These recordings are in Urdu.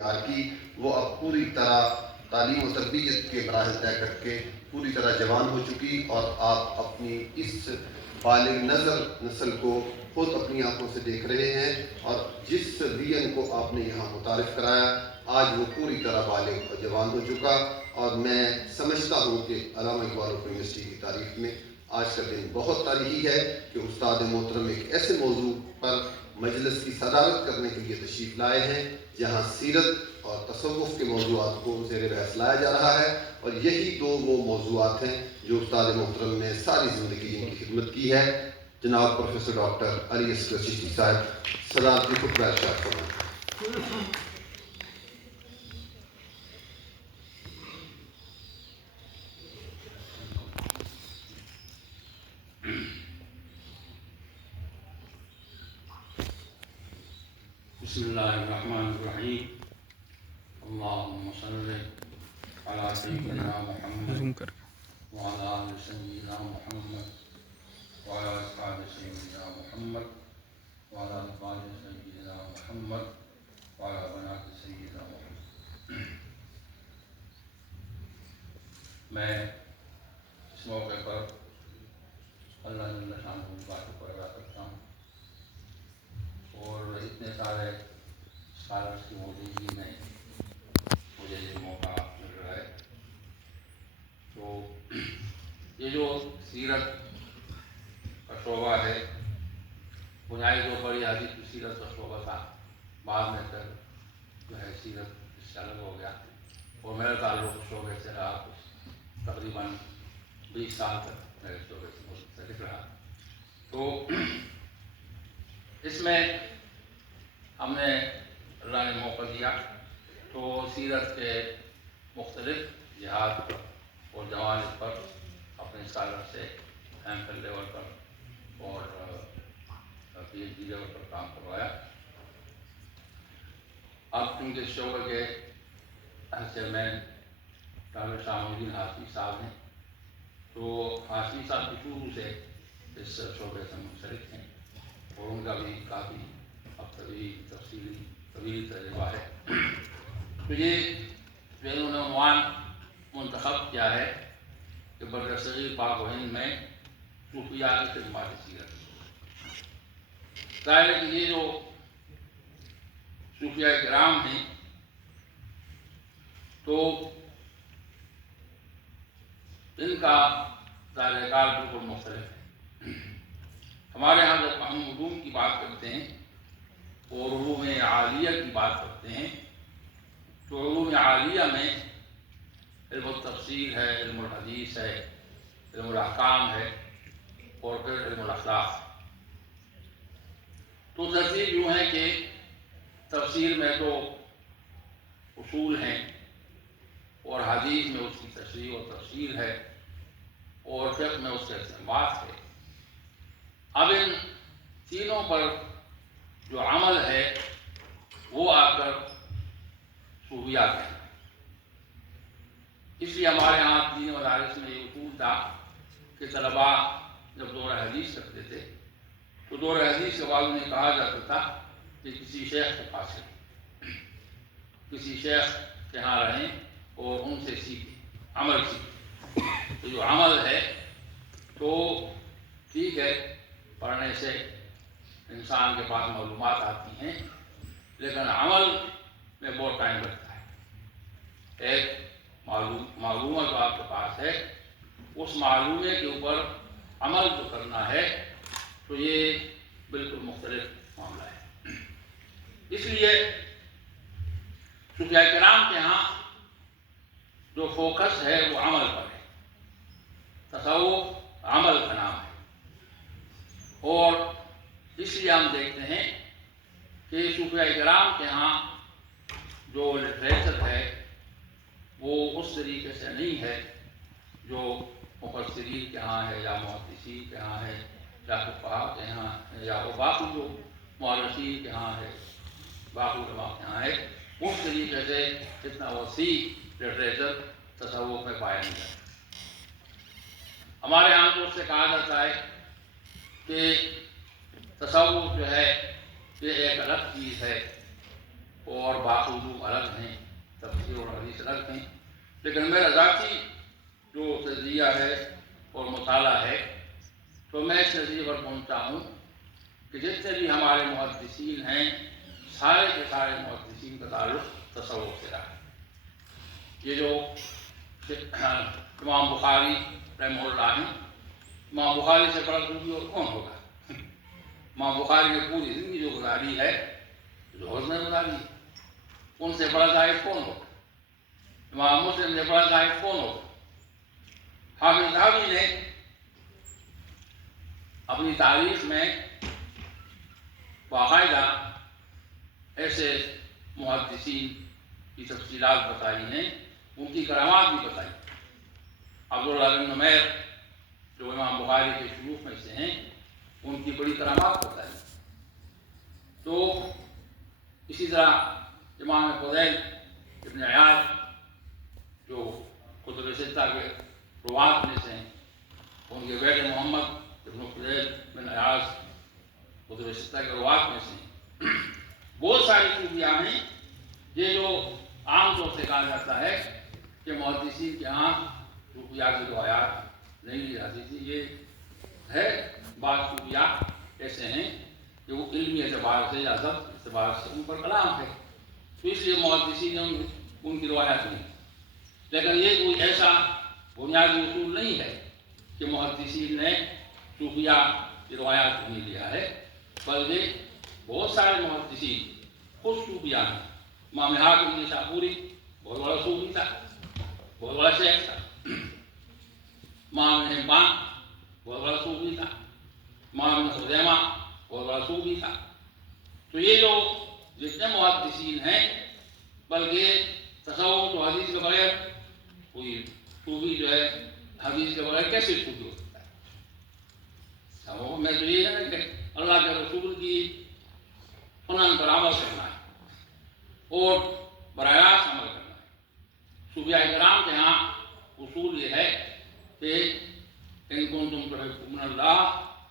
کی وہ اب پوری طرح تعلیم و تربیت کے مراحل طے کر کے پوری طرح جوان ہو چکی، اور آپ اپنی اس بالغ نسل کو خود اپنی آنکھوں سے دیکھ رہے ہیں، اور جس وین کو آپ نے یہاں متعارف کرایا آج وہ پوری طرح بالغ اور جوان ہو چکا، اور میں سمجھتا ہوں کہ علامہ اقبال اوپن یونیورسٹی کی تاریخ میں آج کا دن بہت تاریخی ہے کہ استاد محترم ایک ایسے موضوع پر مجلس کی صدارت کرنے کے لیے تشریف لائے ہیں جہاں سیرت اور تصوف کے موضوعات کو زیر بحث لایا جا رہا ہے، اور یہی دو وہ موضوعات ہیں جو استاد محترم نے ساری زندگی ان کی خدمت کی ہے۔ جناب پروفیسر ڈاکٹر علی اصغر چشتی صاحب صدارتی خطبہ ارشاد فرمائیں۔ بسم اللہ الرحمن الرحیم اللہم صل علی سیدنا محمد وعلی آل سیدنا محمد وعلی اصحاب سیدنا محمد وعلی ازواج سیدنا محمد وعلی بنات سیدنا محمد۔ میں اس موقع پر اللہ جل شانہ کی باتوں کو ادا کرتا ہوں، اور اتنے سارے اسکالرس کی موجودگی میں مجھے یہ موقع مل رہا ہے۔ تو یہ جو سیرت کا شعبہ ہے، بنیادی طور پر یہ حدیث کی سیرت کا شعبہ تھا، بعد میں پھر جو ہے سیرت اس سے الگ ہو گیا، اور میرا تعلق اس شعبے سے رہا تقریباً 20 سال تک میرے شعبے سے مستقل رہا۔ تو اس میں ہم نے اللہ نے موقع دیا تو سیرت کے مختلف جہاد اور جوانب پر اپنے اسکالر سے ایم فل لیول پر اور پی ایچ ڈی لیول پر کام کروایا۔ اب کیونکہ اس شعبے کے چیئرمین ڈاکٹر شاہ محی الدین ہاشمی صاحب ہیں، تو ہاشمی صاحب کی شروع سے اس شعبے سے منسلک ہیں، اور ان کا بھی کافی اب طویل تجربہ ہے۔ تو یہ جو انہوں نے عنوان منتخب کیا ہے کہ بر صغیر پاک و ہند میں صوفیاء کی خدمات سیرت۔ ظاہر ہے کہ یہ جو صوفیاء کرام ہیں تو ان کا دائرہ کار بالکل مختلف ہے۔ ہمارے ہاں جب ہم علوم کی بات کرتے ہیں اور علوم عالیہ کی بات کرتے ہیں تو علوم عالیہ میں علم التفسیر ہے، علم الحدیث ہے، علم الاحکام ہے، اور پھر علم الاخلاق۔ تو ترتیب یوں ہے کہ تفسیر میں تو اصول ہیں، اور حدیث میں اس کی تشریح و تفسیر ہے، اور فقہ میں اس کے استنباط ہے۔ اب ان تینوں پر جو عمل ہے وہ آ کر صوفیاء کا ہے۔ اس لیے ہمارے یہاں دین مدارس میں یہ اصول تھا کہ طلباء جب دورہ حدیث کرتے تھے تو دورہ حدیث کے بعد انہیں کہا جاتا تھا کہ کسی شیخ کے پاس رہیں، کسی شیخ کے یہاں رہیں اور ان سے سیکھیں، عمل سیکھیں۔ تو جو عمل ہے تو ٹھیک ہے، پڑھنے سے انسان کے پاس معلومات آتی ہیں، لیکن عمل میں بہت ٹائم لگتا ہے۔ ایک معلومات جو آپ کے پاس ہے اس معلومے کے اوپر عمل جو کرنا ہے تو یہ بالکل مختلف معاملہ ہے۔ اس لیے صوفیاء کرام کے ہاں جو فوکس ہے وہ عمل پر ہے، تصوف عمل کا نام ہے، اور اس لیے ہم دیکھتے ہیں کہ صوفیاء کرام کے ہاں جو لٹریچر ہے وہ اس طریقے سے نہیں ہے جو مفسرین کے ہاں ہے، یا محدثین کے ہاں ہے، یا فقہاء کے ہاں ہے، یا وہ باقی جو مورخین کے ہاں ہے، باقی علماء کے ہاں ہے۔ اس طریقے سے اتنا وسیع لٹریچر تصوف میں پایا نہیں جاتا۔ ہمارے یہاں تو اس سے کہا جاتا ہے کہ تصوف جو ہے یہ ایک الگ چیز ہے، اور باقی علوم الگ ہیں، تفسیر اور حدیث الگ ہیں، لیکن میرا ذاتی جو تجزیہ ہے اور مطالعہ ہے تو میں اس نتیجے پر پہنچا ہوں کہ جتنے بھی ہمارے محدثین ہیں سارے کے سارے محدثین کا تعلق تصوف سے رہا ہے۔ یہ جو امام بخاری رحمہ اللہ ہیں، امام بخاری سے بڑا صوفی اور کون ہوگا؟ امام بخاری نے پوری زندگی جو گزاری ہے زہد میں گزاری ہے، ان سے بڑا زاہد کون ہوگا؟ امام مسلم سے بڑا زاہد کون ہوگا؟ حافظ ذہبی نے اپنی تاریخ میں باقاعدہ ایسے محدثین کی تفصیلات بتائی ہیں، ان کی کرامات بھی بتائی۔ عبداللہ بن نمیر جو امام بخاری کے شیوخ میں سے ہیں، ان کی بڑی کرامات بتائی۔ تو اسی طرح امام فضیل ابن عیاض جو کتب ستہ کے روات میں سے ہیں، ان کے بیٹے محمد ابن فضیل بن عیاض کتب ستہ کے روات میں سے ہیں۔ بہت ساری صوفیاء ہیں یہ جو عام طور سے کہا جاتا ہے کہ محدثین کے ہاں صوفیاء کی روایات نہیں لی جاتی تھی، یہ ہے بعض صوفیاء ایسے ہیں کہ وہ علمی اعتبار سے یا ضبط اعتبار سے ان پر کلام ہے، تو اس لیے محدثین نے ان کی روایات نہیں، لیکن یہ کوئی ایسا بنیادی اصول نہیں ہے کہ محدثین نے صوفیاء کی روایات نہیں لیا ہے، بلکہ بہت سارے محدثین خود صوفیاء ہیں۔ امام حاکم نیسابوری بہت بڑا صوفی تھا، بہت بڑا شیخ تھا۔ امام ابن حبان بہت بڑا صوفی تھا۔ امام ابن خزیمہ بہت بڑا صوفی تھا۔ تو یہ جو جتنے محدثین ہیں، بلکہ تصوف تو حدیث کے بغیر کوئی صوفی جو ہے حدیث کے بغیر کیسے صوفی ہو سکتا ہے؟ تصوف میں تو یہ ہے کہ اللہ کے رسول کی سنن پر عمل کرنا ہے اور براہ راست عمل کرنا ہے۔ صوفیاء کرام کے ہاں اصول یہ ہے کہ ان کنتم تحبون اللہ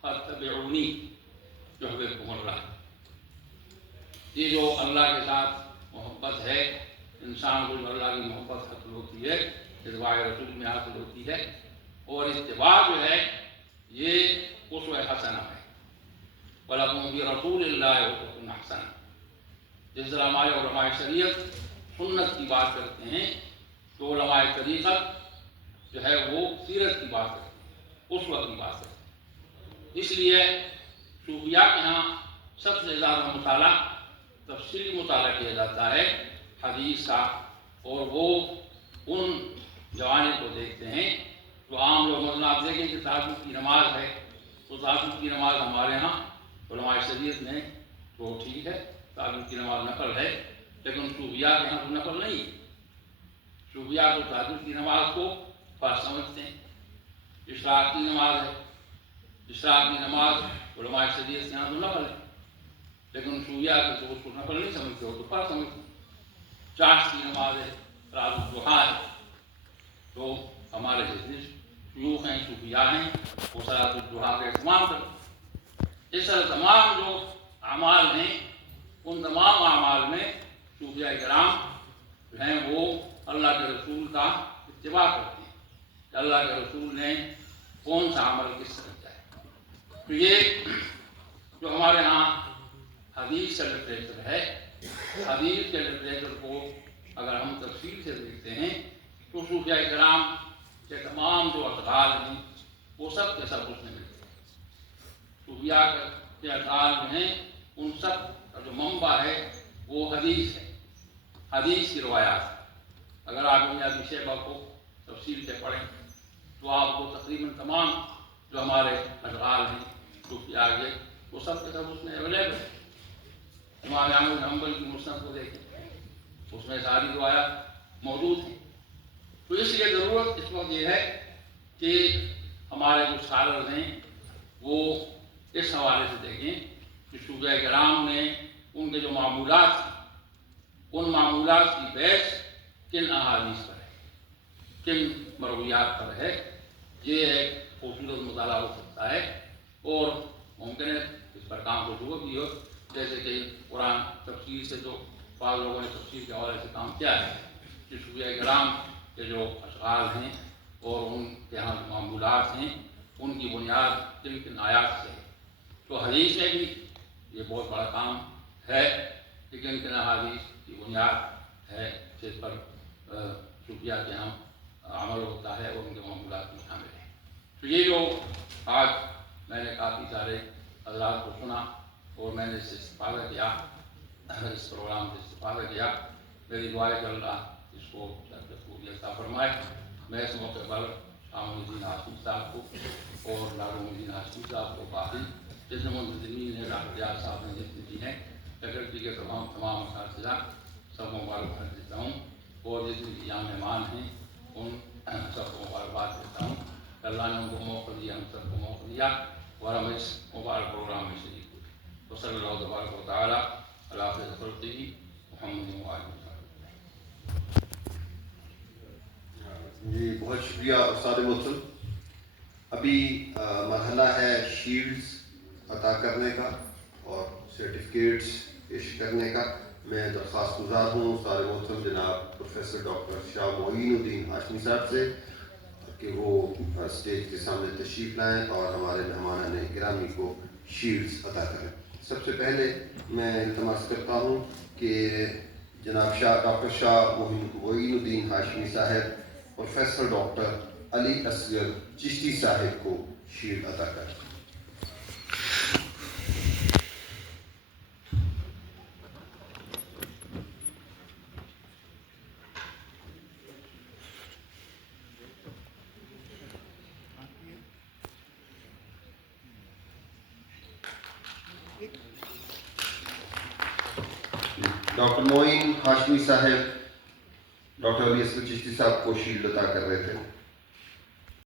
فاتبعونی یحببکم اللہ۔ یہ جو اللہ کے ساتھ محبت ہے، انسان کو جو اللہ کی محبت حاصل ہوتی ہے، اتباع رسول میں حاصل ہوتی ہے، اور اتباع جو ہے یہ اسوہ حسنہ ہے۔ وَلَكُمْ فِي رَسُولِ اللَّهِ أُسْوَةٌ حَسَنَةٌ۔ جس طرح ہمارے علماء شریعت سنت کی بات کرتے ہیں تو علماء طریقت جو ہے وہ سیرت کی بات کرتے ہیں، اسوہ کی بات کرتے ہیں۔ اس لیے صوفیاء کے ہاں سب سے زیادہ مطالعہ تفصیلی مطالعہ کیا جاتا ہے حدیث کا، اور وہ ان جوانب کو دیکھتے ہیں تو عام لوگ مثلا آپ دیکھیں کہ تہجد کی نماز ہے، تو تہجد کی نماز ہمارے ہاں علماء شریعت نے تو ٹھیک ہے تہجد کی نماز نقل ہے، لیکن صوفیاء کے یہاں تو نقل نہیں ہے۔ صوفیاء تو تہجد کی نماز کو فرض سمجھتے ہیں۔ اشراق کی نماز ہے، اشراق کی نماز علماء شریعت کے یہاں تو نقل ہے، لیکن صوفیاء کے تو اس کو نقل نہیں سمجھتے، وہ تو فرض سمجھتے ہیں۔ چاش کی نماز ہے، رات الضحیٰ ہے، تو ہمارے جتنے شیوخ ہیں صوفیاء ہیں وہ صلاۃ الضحیٰ کا اہتمام کرتے ہیں۔ اس طرح تمام جو اعمال ہیں ان تمام اعمال میں صوفیاء کرام جو ہیں وہ اللہ کے رسول کا اتباع کرتے ہیں کہ اللہ کے رسول نے کون سا عمل کس طرح کیا ہے۔ تو یہ جو ہمارے ہاں حدیث کا لٹریچر ہے، حدیث کے لٹریچر کو اگر ہم تفصیل سے دیکھتے ہیں تو صوفیاء کرام کے تمام جو اقوال ہیں وہ سب کے سب اس میں ملتے ہیں۔ صوفیاء کے اقوال جو ہیں ان سب کا جو منبع ہے وہ حدیث ہے، حدیث کی روایات۔ اگر آپ ابن ابی شیبہ کو تفصیل سے پڑھیں تو آپ کو تقریباً تمام جو ہمارے اقوال ہیں صوفیاء کے وہ سب کے سب اس میں اویلیبل ہے۔ امام احمد بن حنبل کی مسند کو دیکھیں، اس میں ساری روایات موجود ہیں۔ تو اس لیے ضرورت اس وقت یہ ہے کہ ہمارے جو اسکالرز ہیں وہ اس حوالے سے دیکھیں کہ صوفیاء کرام نے ان کے جو معمولات ہیں ان معمولات کی بحث کن احادیث پر ہے، کن مرویات پر ہے۔ یہ ایک خوبصورت مطالعہ ہو سکتا ہے اور ممکن ہے اس پر کام کو شروع بھی ہو، جیسے کہ قرآن تفصیل سے جو بعض لوگوں نے تفصیل کے حوالے سے کام کیا ہے کہ صوفیہ کرام کے جو اشعار ہیں اور ان کے یہاں جو معمولات ہیں ان کی بنیاد کن کن آیات سے ہے. تو حدیث میں بھی یہ بہت بڑا کام ہے کہ کن کن حدیث کی بنیاد ہے جس پر صوفیہ کے یہاں عمل ہوتا ہے اور ان کے معمولات میں شامل ہیں. تو یہ جو آج میں نے کافی سارے حضرات کو سنا اور میں نے اس سے استفادہ کیا، اس پروگرام سے استفادہ کیا. میری دعا ہے کہ اللہ اس کو خوبی عطا فرمائے. میں اس موقع پر شاہ محی الدین ہاشمی صاحب کو اور ڈاکٹر محی الدین ہاشمی صاحب کو باقی جتنے منتظمین ہیں، ڈاکٹر ریاض صاحب نے جتنی دی ہیں، فیکلٹی کے تمام اساتذہ سب مبارکباد دیتا ہوں اور جتنے بھی یہاں مہمان ہیں ان سب کو مبارکباد دیتا ہوں. اللہ نے ان کو موقع دیا، ہم سب کو موقع دیا اور ہم اس مبارک پروگرام میں شریک ہوئے. تو صلی اللہ تبارک و تعالیٰ علی خیر خلقہ محمد و آلہ وصحبہ. جی بہت شکریہ استاد محترم. ابھی مرحلہ ہے شیلڈز عطا کرنے کا اور سرٹیفکیٹس پیش کرنے کا. میں درخواست گزار ہوں استاد محترم جناب پروفیسر ڈاکٹر شاہ معین الدین ہاشمی صاحب سے کہ وہ اسٹیج کے سامنے تشریف لائیں اور ہمارے مہمانان گرامی کو شیلڈز عطا کریں. سب سے پہلے میں التماس کرتا ہوں کہ جناب ڈاکٹر شاہ معین الدین ہاشمی صاحب پروفیسر ڈاکٹر علی اصغر چشتی صاحب کو شیلڈ عطا کریں. ڈاکٹر معین ہاشمی صاحب ڈاکٹر علی اصغر چشتی صاحب کو شیلڈ عطا کر رہے تھے.